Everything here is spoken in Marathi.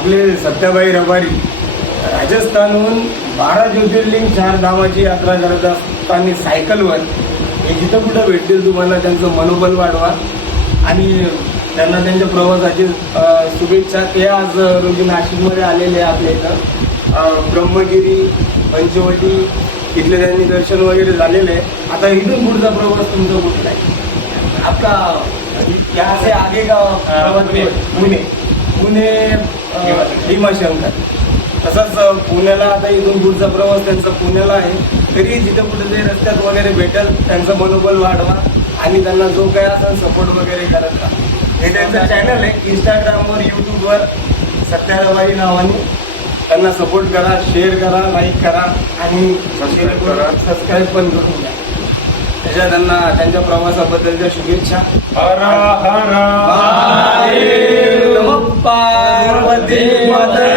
आपले सत्याबाई रबारी राजस्थानहून 12 ज्योतिर्लिंग 4 धामाची यात्रा करत असताना सायकलवर हे जिथं कुठं भेटतील तुम्हाला त्यांचं मनोबल वाढवा आणि त्यांना त्यांच्या प्रवासाची शुभेच्छा. ते आज रोजी नाशिकमध्ये आलेले आहे. आपल्या इथं ब्रह्मगिरी पंचवटी इथले त्यांनी दर्शन वगैरे झालेलं आहे. आता इथून पुढचा प्रवास तुमचा कुठला आहे? आपला यहाँ से आगे का पुणे भीमाशंकर. तसंच पुण्याला आता इथून पुढचा प्रवास त्यांचा पुण्याला आहे. तरी जिथं कुठे ते रस्त्यात वगैरे भेटेल त्यांचं मनोबल वाढवा आणि त्यांना जो काय असेल सपोर्ट वगैरे करत का. हे त्यांचं चॅनल आहे इंस्टाग्रामवर यूट्यूबवर सत्याबाई नावाने. त्यांना सपोर्ट करा, शेअर करा, लाईक करा आणि सबस्क्राईब पण करून द्या. त्याच्या त्यांना त्यांच्या प्रवासाबद्दलच्या शुभेच्छा. हर हर महादेव. नमः पार्वती माता.